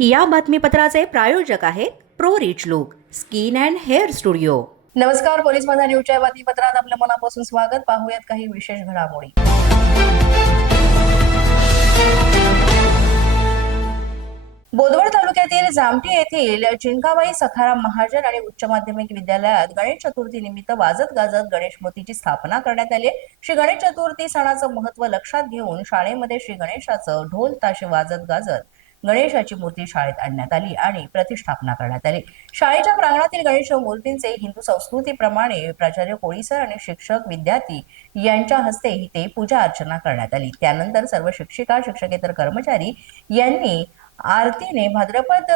या बातमीपत्राचे प्रायोजक आहेत pro rich look skin and hair studio. नमस्कार पोलीस माझा न्यूजच्या बातमीपत्रात आपलं मनापासून स्वागत. पाहूयात काही विशेष घडामोडी. बोदवड तालुक्यातील जामठी येथील चिंकाबाई सखाराम महाजन आणि उच्च माध्यमिक विद्यालयात गणेश चतुर्थी निमित्त वाजत गाजत गणेश मूर्तीची स्थापना करण्यात आली. श्री गणेश चतुर्थी सणाचं महत्त्व लक्षात घेऊन शाळेमध्ये श्री गणेशाचं ढोल ताशे वाजत गाजत गणेशाची मूर्ती शाळेत आणण्यात आली आणि प्रतिष्ठापना करण्यात आली. शाळेच्या प्रांगणातील गणेश मूर्तींचे हिंदू संस्कृतीप्रमाणे प्राचार्य कोळीसर आणि शिक्षक विद्यार्थी यांच्या हस्ते इथे पूजा अर्चना करण्यात आली. त्यानंतर सर्व शिक्षिका शिक्षकेतर कर्मचारी यांनी आरतीने भाद्रपद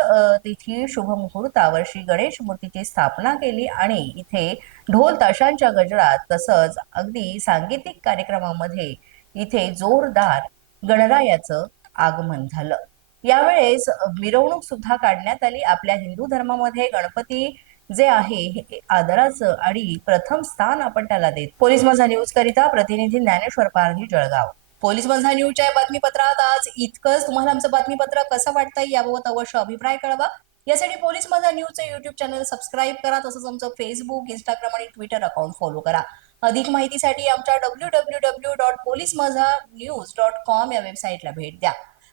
तिथी शुभ मुहूर्तावर श्री गणेश मूर्तीची स्थापना केली आणि इथे ढोल ताशांच्या गजरात तसंच अगदी सांगीतिक कार्यक्रमामध्ये इथे जोरदार गणरायाचं आगमन झालं. यावेळेस मिरवणूक सुद्धा काढण्यात आली. आपल्या हिंदू धर्मामध्ये गणपती जे आहे हे आदराचं आणि प्रथम स्थान आपण त्याला देत. पोलीस माझा न्यूज करिता प्रतिनिधी ज्ञानेश्वर पारधी जळगाव. पोलीस माझा न्यूजच्या बातमीपत्रात आज इतकंच. तुम्हाला आमचं बातमीपत्र कसं वाटतंय याबाबत अवश्य अभिप्राय कळवा. यासाठी पोलीस माझा न्यूजचं युट्यूब चॅनल सबस्क्राईब करा तसंच आमचं फेसबुक इंस्टाग्राम आणि ट्विटर अकाउंट फॉलो करा. अधिक माहितीसाठी आमच्या W W W dot police माझा न्यूज डॉट कॉम या वेबसाईटला भेट द्या.